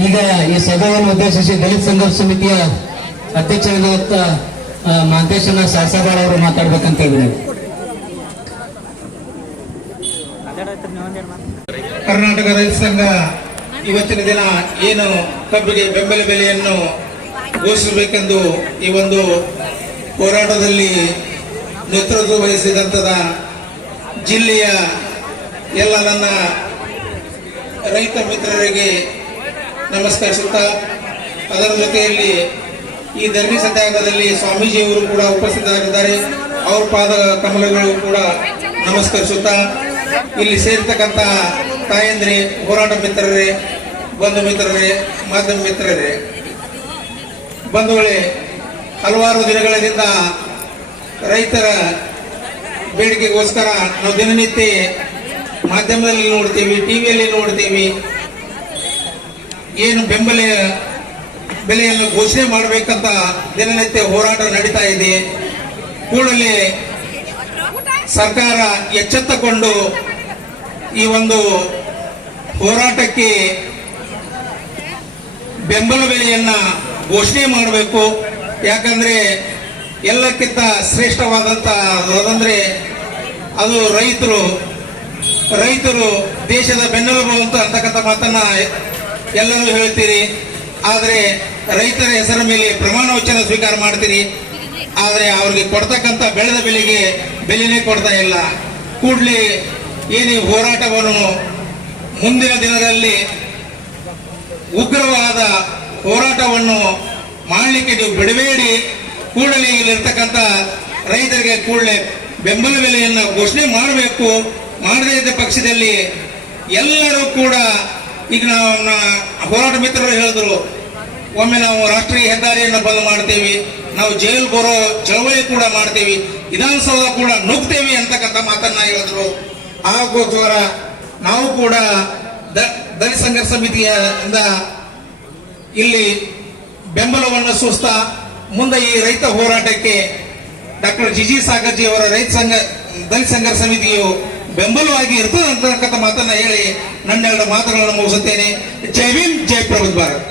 ಈಗ ಈ ಸಭೆಯನ್ನು ಉದ್ದೇಶಿಸಿ ದಲಿತ ಸಂಘರ್ಷ ಸಮಿತಿಯ ಅಧ್ಯಕ್ಷರಾದ ಮಾಂತೇಶನ ಸಾಸಾಬಾಳ್ ಅವರು ಮಾತಾಡ್ಬೇಕಂತ ಹೇಳಿದ್ರು. ಕರ್ನಾಟಕ ರೈತ ಸಂಘ ಇವತ್ತಿನ ದಿನ ಏನು ಕಬ್ಬಿಗೆ ಬೆಂಬಲ ಬೆಲೆಯನ್ನು ಘೋಷಿಸಬೇಕೆಂದು ಈ ಒಂದು ಹೋರಾಟದಲ್ಲಿ ನೇತೃತ್ವ ವಹಿಸಿದಂತಹ ಜಿಲ್ಲೆಯ ಎಲ್ಲ ನನ್ನ ರೈತ ಮಿತ್ರರಿಗೆ ನಮಸ್ಕರಿಸುತ್ತಾ, ಅದರ ಜೊತೆಯಲ್ಲಿ ಈ ಧರಣಿ ಸತ್ಯಾಗ್ರಹದಲ್ಲಿ ಸ್ವಾಮೀಜಿಯವರು ಕೂಡ ಉಪಸ್ಥಿತರಾಗಿದ್ದಾರೆ. ಅವ್ರ ಪಾದ ಕಮಲಗಳು ಕೂಡ ನಮಸ್ಕರಿಸುತ್ತಾ, ಇಲ್ಲಿ ಸೇರ್ತಕ್ಕಂಥ ತಾಯಂದ್ರಿ, ಹೋರಾಟ ಮಿತ್ರರೇ, ಬಂಧು ಮಿತ್ರರೇ, ಮಾಧ್ಯಮ ಮಿತ್ರರೇ, ಬಂಧುಗಳೇ, ಹಲವಾರು ದಿನಗಳಿಂದ ರೈತರ ಬೇಡಿಕೆಗೋಸ್ಕರ ನಾವು ದಿನನಿತ್ಯ ಮಾಧ್ಯಮದಲ್ಲಿ ನೋಡ್ತೀವಿ, ಟಿವಿಯಲ್ಲಿ ನೋಡ್ತೀವಿ, ಏನು ಬೆಂಬಲ ಬೆಲೆಯನ್ನು ಘೋಷಣೆ ಮಾಡಬೇಕಂತ ದಿನನಿತ್ಯ ಹೋರಾಟ ನಡೀತಾ ಇದೆ. ಕೂಡಲೇ ಸರ್ಕಾರ ಎಚ್ಚೆತ್ತುಕೊಂಡು ಈ ಒಂದು ಹೋರಾಟಕ್ಕೆ ಬೆಂಬಲ ಬೆಲೆಯನ್ನ ಘೋಷಣೆ ಮಾಡಬೇಕು. ಯಾಕಂದ್ರೆ ಎಲ್ಲಕ್ಕಿಂತ ಶ್ರೇಷ್ಠವಾದಂತ ಅದಂದ್ರೆ ಅದು ರೈತರು ದೇಶದ ಬೆನ್ನೆಲುಬು ಅಂತಕ್ಕಂಥ ಮಾತನ್ನ ಎಲ್ಲರೂ ಹೇಳ್ತೀರಿ. ಆದರೆ ರೈತರ ಹೆಸರ ಮೇಲೆ ಪ್ರಮಾಣ ವಚನ ಸ್ವೀಕಾರ ಮಾಡ್ತೀರಿ. ಆದರೆ ಅವ್ರಿಗೆ ಕೊಡ್ತಕ್ಕಂಥ ಬೆಳೆದ ಬೆಲೆಗೆ ಬೆಲೆನೇ ಕೊಡ್ತಾ ಇಲ್ಲ. ಕೂಡಲೇ ಏನೇ ಹೋರಾಟವನ್ನು ಮುಂದಿನ ದಿನದಲ್ಲಿ ಉಗ್ರವಾದ ಹೋರಾಟವನ್ನು ಮಾಡಲಿಕ್ಕೆ ನೀವು ಬಿಡಬೇಡಿ. ಕೂಡಲೇ ಇಲ್ಲಿರ್ತಕ್ಕಂಥ ರೈತರಿಗೆ ಕೂಡಲೇ ಬೆಂಬಲ ಬೆಲೆಯನ್ನು ಘೋಷಣೆ ಮಾಡಬೇಕು. ಮಾಡದೇ ಇದ್ದ ಪಕ್ಷದಲ್ಲಿ ಎಲ್ಲರೂ ಕೂಡ, ಈಗ ನಾವು ಹೋರಾಟ ಮಿತ್ರರು ಹೇಳಿದ್ರು, ಒಮ್ಮೆ ನಾವು ರಾಷ್ಟ್ರೀಯ ಹೆದ್ದಾರಿಯನ್ನು ಬಂದ್ ಮಾಡ್ತೇವೆ, ನಾವು ಜೈಲು ಬರೋ ಚಳವಳಿ ಕೂಡ ಮಾಡ್ತೇವೆ, ವಿಧಾನಸೌಧ ಕೂಡ ನುಗ್ತೇವೆ ಅಂತಕ್ಕಂಥ ಮಾತನ್ನ ಹೇಳಿದ್ರು. ಆಗೋಸ್ಕರ ನಾವು ಕೂಡ ದಲಿತ ಸಂಘರ್ಷ ಸಮಿತಿಯಿಂದ ಇಲ್ಲಿ ಬೆಂಬಲವನ್ನು ಸೂಚಿಸ್ತಾ ಮುಂದೆ ಈ ರೈತ ಹೋರಾಟಕ್ಕೆ ಡಾಕ್ಟರ್ ಜಿಜಿ ಸಾಗರ್ಜಿ ಅವರ ದಲಿತ ಸಂಘರ್ಷ ಸಮಿತಿಯು ಬೆಂಬಲವಾಗಿ ಇರ್ತದೆ ಅಂತಕ್ಕಂಥ ಮಾತನ್ನ ಹೇಳಿ ನನ್ನೆರಡು ಮಾತುಗಳನ್ನು ಮುಗಿಸುತ್ತೇನೆ. ಜೈ ಭೀಮ್, ಜೈ ಪ್ರಬುದ್ಧ ಭಾರತ್.